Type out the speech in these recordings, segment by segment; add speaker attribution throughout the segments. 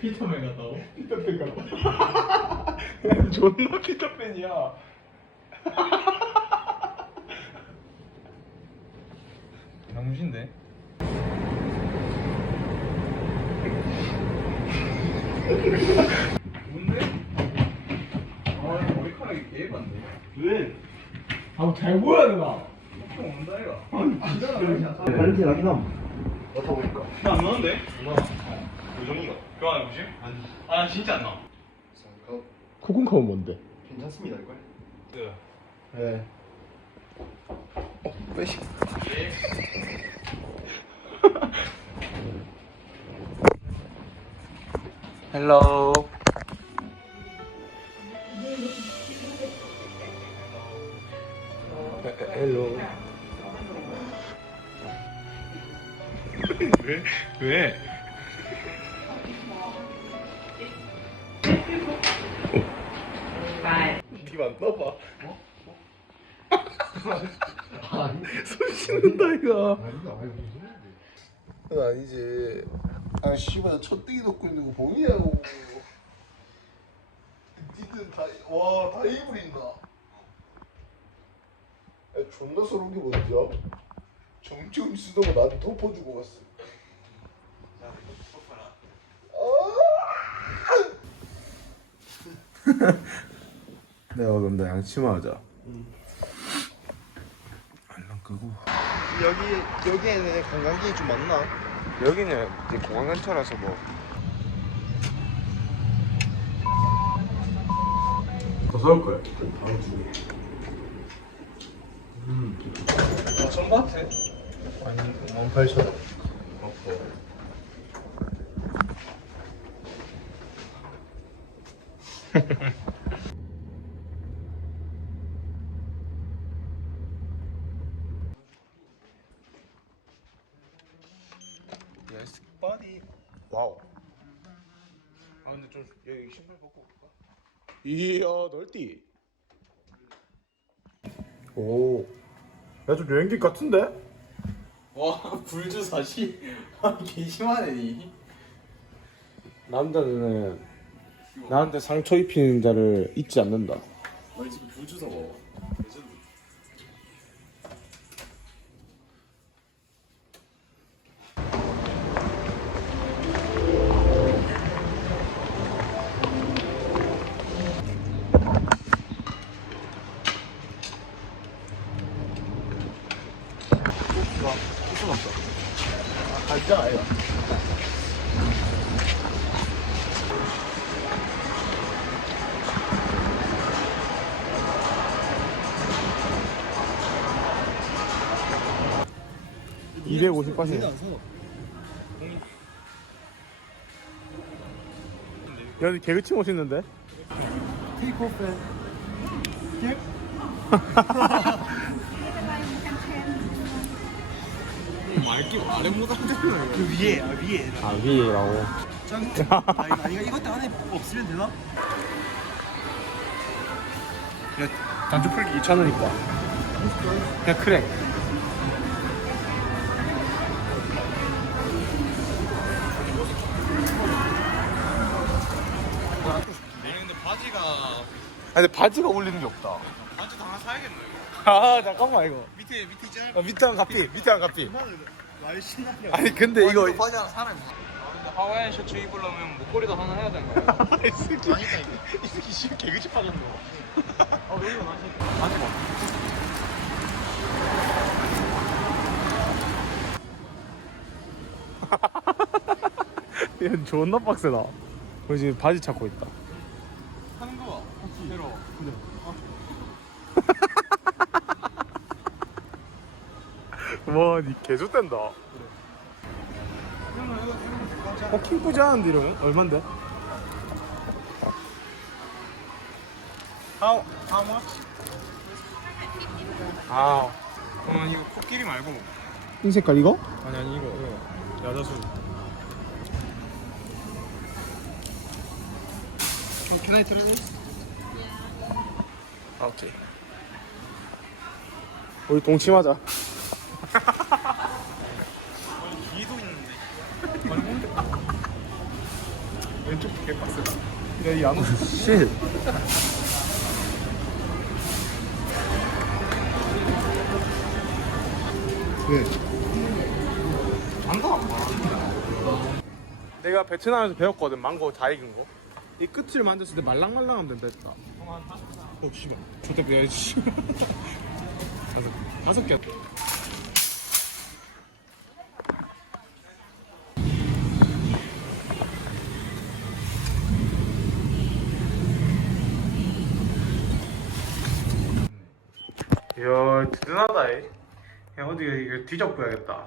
Speaker 1: 피터맨 같다고?
Speaker 2: 피터팬 같아. 존나 피터팬이야.
Speaker 1: 병신데? 뭔데? 아 머리카락이 개반데
Speaker 2: 왜? 아, 잘 보여야 되나?
Speaker 1: 형 온다 이가
Speaker 2: 다른 티 나긴 함. 맡아보니까.
Speaker 1: 나안 나는데?
Speaker 2: 요정이가.
Speaker 1: 그거 안 해보지?
Speaker 2: 아니.
Speaker 1: 아 진짜 안 나.
Speaker 2: 코쿤카은 뭔데?
Speaker 3: 괜찮습니다 이걸.
Speaker 2: 네. 빼시.
Speaker 1: 헬로
Speaker 2: 헬로. 왜? 왜? 니만 떠봐. 손 씻는다 이거. 그건 아니지. 아 씨발 나 첫대기 넣고 있는 거 보이냐고. 니들 다와다 이불인다. 야, 존나 서러운 게 뭔지 알아? 정치훈 쓰다가 나한테 덮어주고 갔어. 내가 그럼 나 양치마 하자. 알람 끄고.
Speaker 3: 여기 여기에는 관광객이 좀 많나?
Speaker 2: 여기는 이제 공항 근처라서 뭐. 더 사올 거야. 다음 주 에.
Speaker 1: 아 선바트?
Speaker 2: 아니, 18,000원. 예스 바디. 와우. 아 근데 좀 여기 신발 벗고 올까? 이야 넓디. 오. 야 좀 여행객 같은데?
Speaker 1: 와 불주사시 아, 개심하네 니
Speaker 2: 남자는 나한테 상처 입히는 자를 잊지 않는다.
Speaker 1: 아니 지금 불주사 봐레
Speaker 2: 가자, 아이가. (250) 빠시 야 근데 개그치 멋있는데?
Speaker 1: 말해 못하잖아
Speaker 3: 그 위에 아 위에.
Speaker 2: 아 위에라고?
Speaker 3: 짱. 아 이거 아니 이것도 안에 없으면 되나?
Speaker 2: 단추 풀기 2,000원이니까. 그냥 크랙.
Speaker 1: 근데 바지가
Speaker 2: 아 근데 바지가 어울리는 게 없다.
Speaker 1: 바지도 하나 사야겠네 이거.
Speaker 2: 아 잠깐만 이거.
Speaker 1: 밑에 밑에 있잖아
Speaker 2: 아, 밑에 한 값비 밑에 한 값비
Speaker 3: 와이 신나게.
Speaker 2: 아니 근데 이거
Speaker 1: 하나 사라 임마. 아 근데 하와이안 셔츠 입으려면 목걸이도 하나 해야 되는 거야.
Speaker 2: 이 새끼. 이 새끼 씨 개그치 파졌네
Speaker 1: 아 여기가 나시 바지
Speaker 2: 봐얘 존나 빡세다. 우리 지금 바지 찾고 있다
Speaker 1: 하는 거야 새로
Speaker 2: 와니 개좋댄다 어 킹꾸지 하는데 이러면? 얼만데?
Speaker 1: How how much?
Speaker 2: 아
Speaker 1: 그러면 이거 코끼리 말고
Speaker 2: 흰 색깔 이거?
Speaker 1: 아니 아니 이거 이거 야자수 Can I try this?
Speaker 2: 아 오케이 우리 동침하자. 이 안오 씨.
Speaker 3: 왜?
Speaker 2: 망고 안 많아. 내가 베트남에서 배웠거든, 망고 다 익은 거. 이 끝을 만졌을 때 말랑말랑하면 된다 했다. 어, 씨발. 좋다, 야, 씨. 다섯, 다섯 개. 야, 어디 이거 뒤적어야겠다.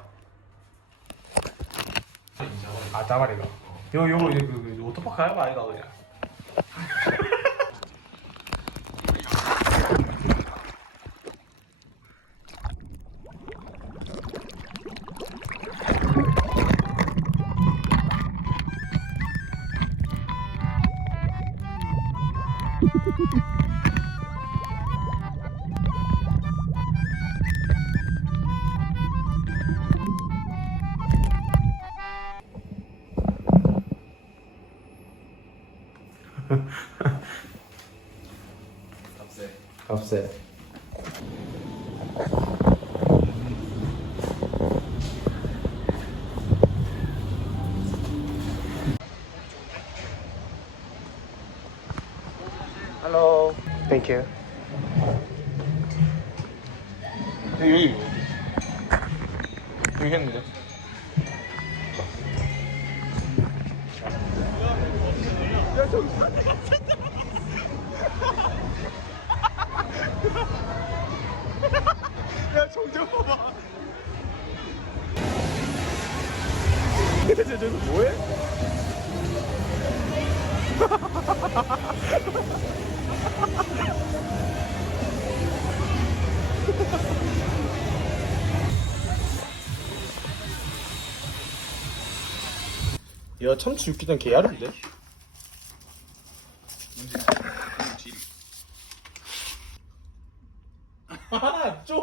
Speaker 2: 아, 짜발이가. 요, 요, 요, 그, 그, 오토파크 할거 아니다, 그냥. 여기 여기 했는데. 야 참치 육개장 개야른데? 아, 좀.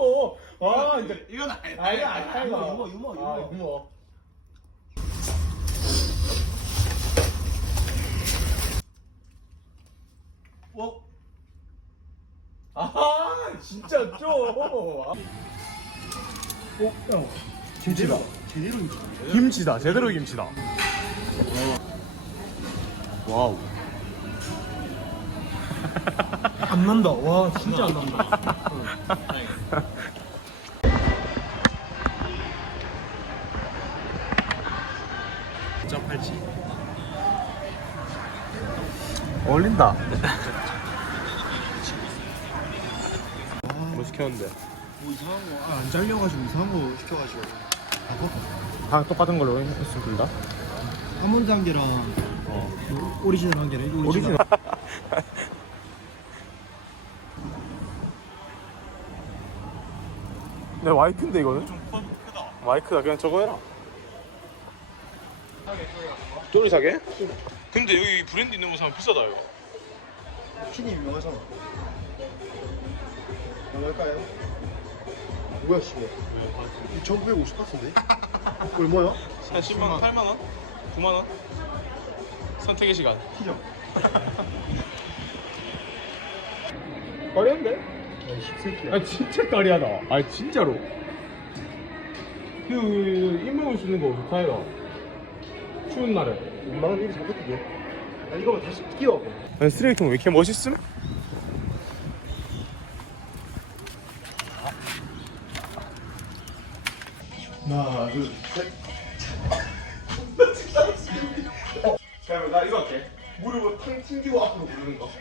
Speaker 2: 아, 이제
Speaker 3: 이건 아니야.
Speaker 2: 아니야, 아니야, 이거.
Speaker 3: 유머, 유머, 유머.
Speaker 2: 아, 유머.
Speaker 3: 어?
Speaker 2: 아, 진짜 좀. 어, 형. 김치다.
Speaker 3: 제대로.
Speaker 2: 김치다. 제대로 김치다. 와우.
Speaker 3: 안 난다. 와, 진짜 안 난다. 진짜 팔찌.
Speaker 2: 어울린다. 뭐 시켰는데?
Speaker 3: 뭐 이상한 거, 아, 안 잘려가지고 이상한 거 시켜가지고. 바꿔?
Speaker 2: 다 똑같은 걸로 했습니다.
Speaker 3: 아몬드 한 개랑 어. 오리지널 한 개랑 이거
Speaker 2: 오리지널. 내 마이크인데 이거는?
Speaker 1: 좀 커, 크다.
Speaker 2: 마이크다 그냥 저거 해라. 쪼리 사게? 근데 여기 브랜드 있는 거 사면 비싸다 이거.
Speaker 3: 핀이 유명하잖아. 얼마일까요? 뭐야, 씨. 1950 같은데? 얼마야?
Speaker 2: 한 10만 원, 8만 원, 9만 원. 선택의 시간.
Speaker 3: 야, 10cm야.
Speaker 2: 아 진짜 까리하다. 아 진짜로. 그수 있는 거 좋다 이거. 추운 날에.
Speaker 3: 6만원 일이 잘못되게. 야, 이거만 다시 끼워.
Speaker 2: 아니 쓰레기통 왜 이렇게 멋있음?
Speaker 3: 하나, 둘, 셋.
Speaker 2: 탕 튕기고 앞으로 부르는 거.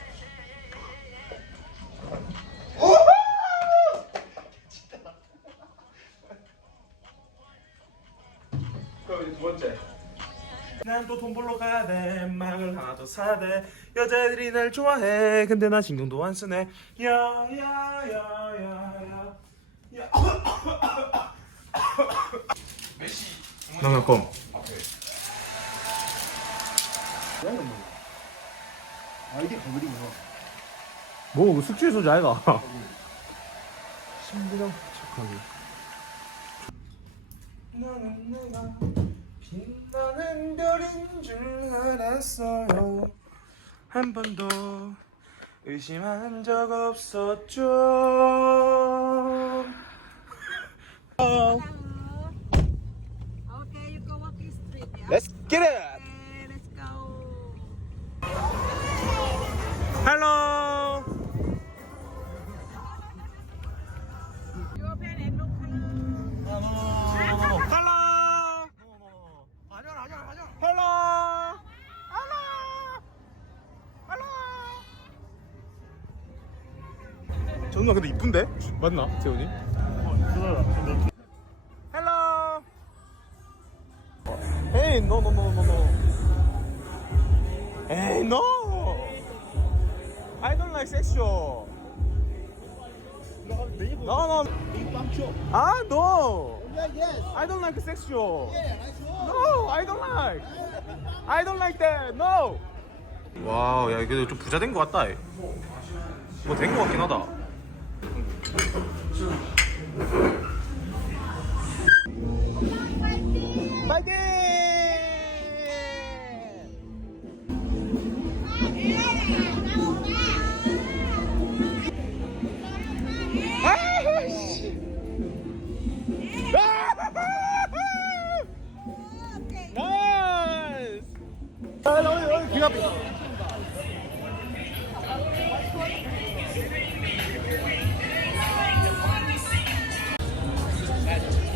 Speaker 2: 그럼 이제 두 번째. 난 또 돈 벌러 가야 돼. 망을 하나 더 사야 돼. 여자들이 날 좋아해. 근데 나 신경도 안 쓰네. 야야야야야. 야.
Speaker 1: 메시.
Speaker 2: 남편껌.
Speaker 3: 뭐야, 뭐. 아, 이게 거물이구나.
Speaker 2: 뭐 숙취 소주 아이가?
Speaker 3: 신부장 정직하게
Speaker 2: 나는 내가 빛나는 별인 줄 알았어요 한 번도 의심한 적 없었죠
Speaker 4: Okay, you go walk this street, yeah?
Speaker 2: Let's get it! 저 누나 근데 이쁜데? 맞나? 재훈이? No, no, no. Hey, no! I don't like sexual. No, no. Ah, no! I don't like sexual. No, I don't like. I don't like that. No. 와, 야 이게 좀 부자 된것 같다. 뭐된것 같긴 하다. 파이팅! 나이스! 아, 나 오늘 오늘 귀아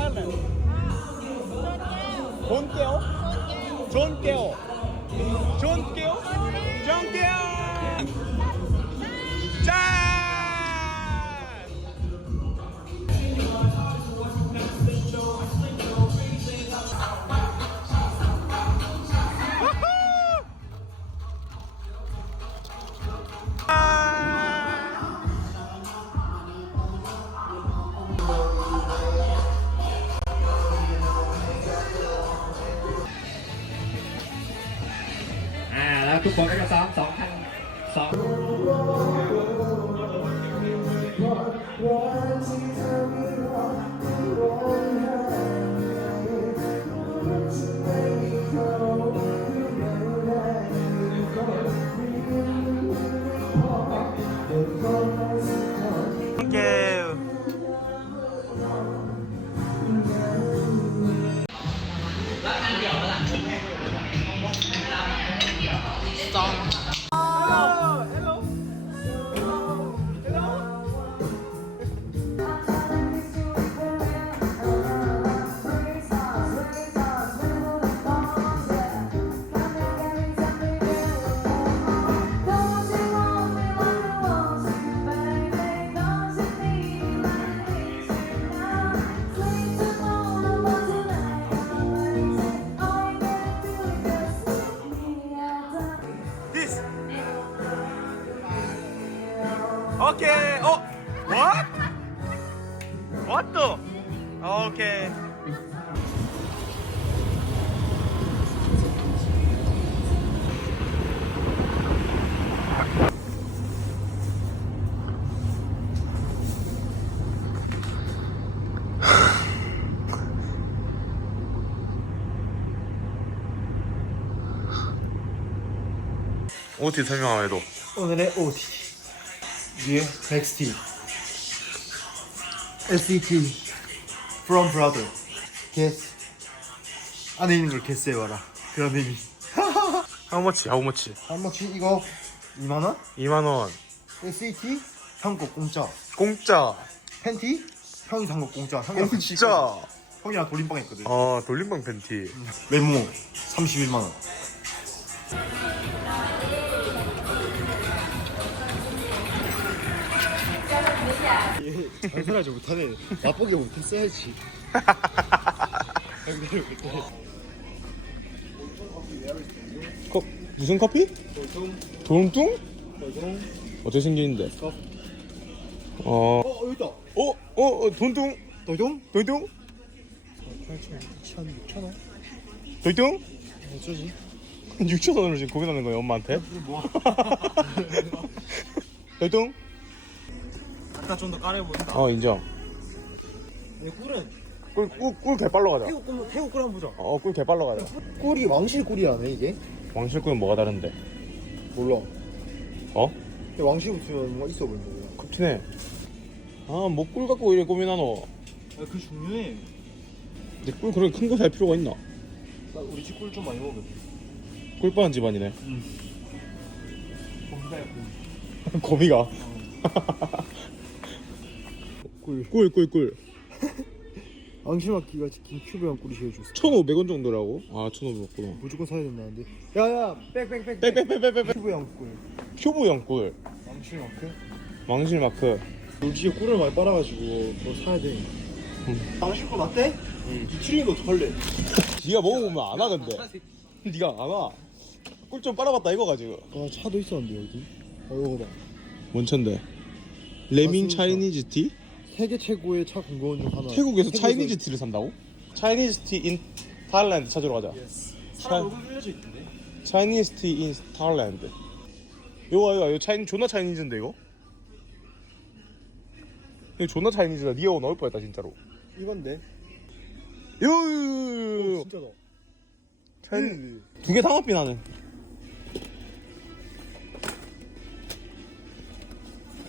Speaker 2: John in Thailand? 존깨요?
Speaker 5: กคนก็จะซ้อมสองพันสอง
Speaker 2: OT 설명하면 해도.
Speaker 3: 오늘의 OT 위에 백스티 SET From Brother Guess 안에 있는 걸 guess해봐라 그런 의미
Speaker 2: How much? How much?
Speaker 3: 한번치 이거 2만원?
Speaker 2: 2만 원.
Speaker 3: SET 한거 공짜
Speaker 2: 공짜.
Speaker 3: 팬티 형이 산거 공짜 형이랑 같이
Speaker 2: 공짜.
Speaker 3: 입거든. 형이랑 돌림방 했거든
Speaker 2: 어, 돌림방 팬티.
Speaker 3: 외모 31만원 장사하지 못하네. 맛보기 못했어야지.
Speaker 2: 컵 무슨 커피? 돌뚱? 어떻게 생기는데? 어.
Speaker 3: 어 여기 있다.
Speaker 2: 어? 어? 어? 돈뚱?
Speaker 3: 도동?
Speaker 2: 돌뚱?
Speaker 3: 2,600원?
Speaker 2: 돌뚱?
Speaker 3: 어쩌지?
Speaker 2: 6천 원으로 지금 고민하는 거예요 엄마한테? 돌뚱?
Speaker 3: 아까 좀 더 까려보자.
Speaker 2: 어 인정.
Speaker 3: 이 꿀은
Speaker 2: 꿀 꿀 꿀 개빨러 가자.
Speaker 3: 태국 꿀 태국 꿀 한번 보자.
Speaker 2: 어 꿀 개빨러 가자.
Speaker 3: 꿀이 왕실 꿀이라네 이게?
Speaker 2: 왕실꿀은 뭐가 다른데?
Speaker 3: 몰라.
Speaker 2: 어?
Speaker 3: 근데 왕실 붙으면 뭔가 있어 보이는 거야.
Speaker 2: 급티네. 아뭐 꿀 갖고 이래 고민하 노?
Speaker 3: 아 그 중요해.
Speaker 2: 근데 꿀 그렇게 큰 거 살 필요가 있나?
Speaker 3: 나 우리 집 꿀 좀 많이 먹어.
Speaker 2: 꿀빠한 집안이네.
Speaker 3: 뭔가요?
Speaker 2: 거미가.
Speaker 3: 꿀.
Speaker 2: 꿀, 꿀, 꿀.
Speaker 3: 앙심학기가 지킨 큐브형 꿀이 제일 좋습니다.
Speaker 2: 1,500원 정도라고? 아, 1,500원구나.
Speaker 3: 무조건 사야 된다는데. 야야 빽빽빽.
Speaker 2: 빼빼빼빼빼.
Speaker 3: 큐브형 꿀.
Speaker 2: 큐브형 꿀.
Speaker 3: 왕실마크.
Speaker 2: 망실 마크.
Speaker 3: 집에 꿀을 많이 빨아가지고 그거 사야 돼. 꿀 맞대? 응. 이틀이니까 어떡할래?
Speaker 2: 네가 먹어보면 안 와, 근데. 네가 안 와. 꿀 좀 빨아봤다 이거 가지고.
Speaker 3: 아 차도 있었는데 여기. 어 이거다.
Speaker 2: 뭔 차인데? 레밍
Speaker 3: 맞습니다.
Speaker 2: 차이니즈 티?
Speaker 3: 세계 최고의 차 공무원 중 하나.
Speaker 2: 태국에서 차이니즈 티를 산다고? 차이니즈 티인 타일랜드 찾으러 가자.
Speaker 3: 사람 얼굴 그려져 있던데.
Speaker 2: 차이니즈 티인 타일랜드. 이거 이거 이거 차이 존나 차이니즈인데 이거? 이거 존나 차이니즈다. 니가 나올 뻔했다 진짜로.
Speaker 3: 이건데.
Speaker 2: 요.
Speaker 3: 진짜다.
Speaker 2: 차이니즈. 두개 상업비 나는.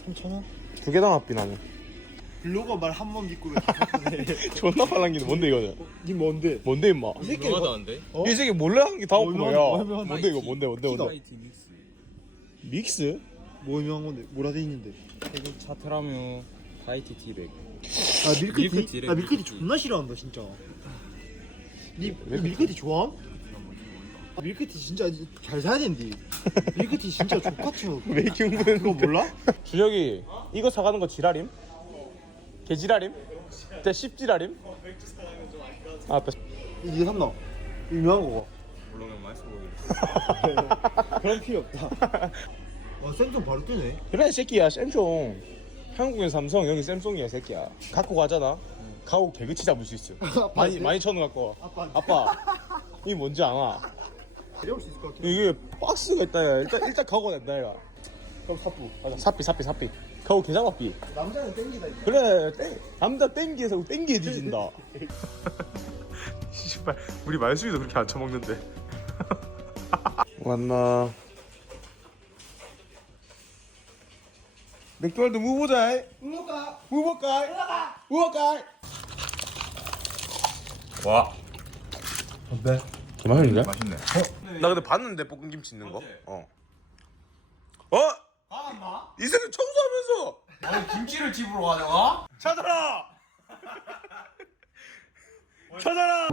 Speaker 3: 괜찮아?
Speaker 2: 두개 상업비 나는.
Speaker 3: 블로거 말 한 번 믿고 왜
Speaker 2: 존나 빨랑기는 뭔데 이거는?
Speaker 3: 니 뭔데?
Speaker 2: 뭔데 임마?
Speaker 3: 이 새끼 뭐,
Speaker 1: 어?
Speaker 2: 이 새끼 몰래 한게다 없고
Speaker 3: 뭐
Speaker 2: 뭐야?
Speaker 3: 뭐 하면
Speaker 2: 뭔데 이거 뭔데 뭔데 뭔데? 믹스?
Speaker 3: 뭐 유명한 건데? 뭐라 돼 있는데?
Speaker 1: 태국 차트라뮤 타이티 티백.
Speaker 3: 아 밀크티?
Speaker 1: 밀크티래,
Speaker 3: 나 밀크티
Speaker 1: 밀크티.
Speaker 3: 존나 싫어한다 진짜. 니, 니 밀크티 좋아함? 아, 밀크티 진짜 잘 사야 된디. 밀크티 진짜 족같은.
Speaker 2: 왜 이렇게 흥분했는데?
Speaker 3: 그거 몰라?
Speaker 2: 준혁이 이거 사가는 거 지랄임? 개 지랄임? 진짜 씹지랄임? 아, 또
Speaker 3: 이게 샀나? 유명한 거가.
Speaker 1: 물론 맛있어 보이겠다.
Speaker 3: 그런 필요 없다. 와 쌤좀 바로 뜨네.
Speaker 2: 그래 이 새끼야 샘송 한국엔 삼성 여기 샘송이야 이 새끼야 갖고 가잖아 가고 개그치 잡을 수 있어 많이 많이 쳐는 갖고 와
Speaker 3: 아빠한테.
Speaker 2: 아빠 이게 뭔지 알아
Speaker 3: 데려올 수 있을 것 같아.
Speaker 2: 이게 박스가 있다 야 일단 일단 가고 낸다 얘가
Speaker 3: 그럼 사부.
Speaker 2: 맞아 사삐 사삐 사삐 개 잡았삐
Speaker 3: 남자는 땡기다. 이거.
Speaker 2: 그래 땡 남자 땡기에서 땡기에 뒤진다 씨발 우리 말수이도 그렇게 안 처먹는데 왔나 맥도날드 무보자 무보가 무보가 무보가 와
Speaker 3: 어때?
Speaker 2: 개맛있는데?
Speaker 1: 맛있네.
Speaker 2: 나 근데 봤는데 볶음김치 있는 거? 어 어?
Speaker 1: 아,
Speaker 2: 이 새끼 청소하면서
Speaker 1: 아니 김치를 집으로 가져가?
Speaker 2: 찾아라! 찾아라!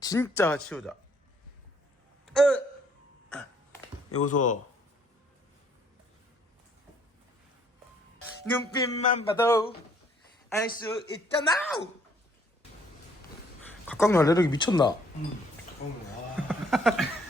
Speaker 2: 진짜 치우자. 여기서 눈빛만 봐도 알 수 있잖아. 각각류 알레르기 미쳤나?